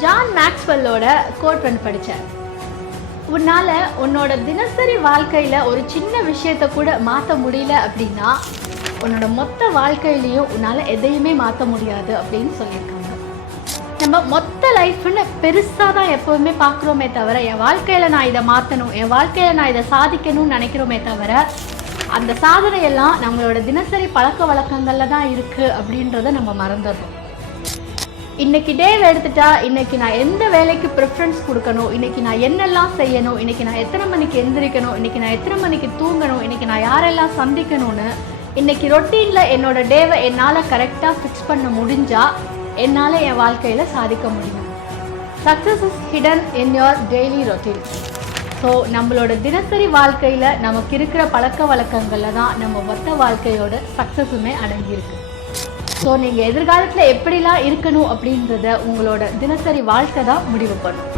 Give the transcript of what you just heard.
John மேக்ஸ்வெல்லோட code ஒன்று படித்தேன். உன்னால் உன்னோட தினசரி வாழ்க்கையில் ஒரு சின்ன விஷயத்தை கூட மாற்ற முடியல அப்படின்னா உன்னோட மொத்த வாழ்க்கையிலையும் உன்னால் எதையுமே மாற்ற முடியாது அப்படின்னு சொல்லியிருக்காங்க. நம்ம மொத்த லைஃப்னு பெருசாக தான் எப்போவுமே பார்க்குறோமே தவிர, என் வாழ்க்கையில் நான் இதை மாற்றணும், என் வாழ்க்கையில் நான் இதை சாதிக்கணும்னு நினைக்கிறோமே தவிர, அந்த சாதனையெல்லாம் நம்மளோட தினசரி பழக்க வழக்கங்களில் தான் இருக்குது அப்படின்றத நம்ம மறந்துடுறோம். இன்றைக்கி டேவை எடுத்துட்டா, இன்றைக்கி நான் எந்த வேலைக்கு ப்ரிஃபரன்ஸ் கொடுக்கணும், இன்றைக்கி நான் என்னெல்லாம் செய்யணும், இன்றைக்கி நான் எத்தனை மணிக்கு எந்திரிக்கணும், இன்றைக்கி நான் எத்தனை மணிக்கு தூங்கணும், இன்றைக்கி நான் யாரெல்லாம் சந்திக்கணும்னு இன்றைக்கி ரொட்டீனில் என்னோட டேவை என்னால் கரெக்டாக ஃபிக்ஸ் பண்ண முடிஞ்சால் என்னால் என் வாழ்க்கையில் சாதிக்க முடியும். Success is hidden in your daily routine. So நம்மளோட தினசரி வாழ்க்கையில் நமக்கு இருக்கிற பழக்க வழக்கங்களில் தான் நம்ம மொத்த வாழ்க்கையோட சக்ஸஸுமே அடங்கியிருக்கு. ஸோ நீங்கள் எதிர்காலத்தில் எப்படிலாம் இருக்கணும் அப்படின்றத உங்களோட தினசரி வாழ்க்கை தான் முடிவு பண்ணும்.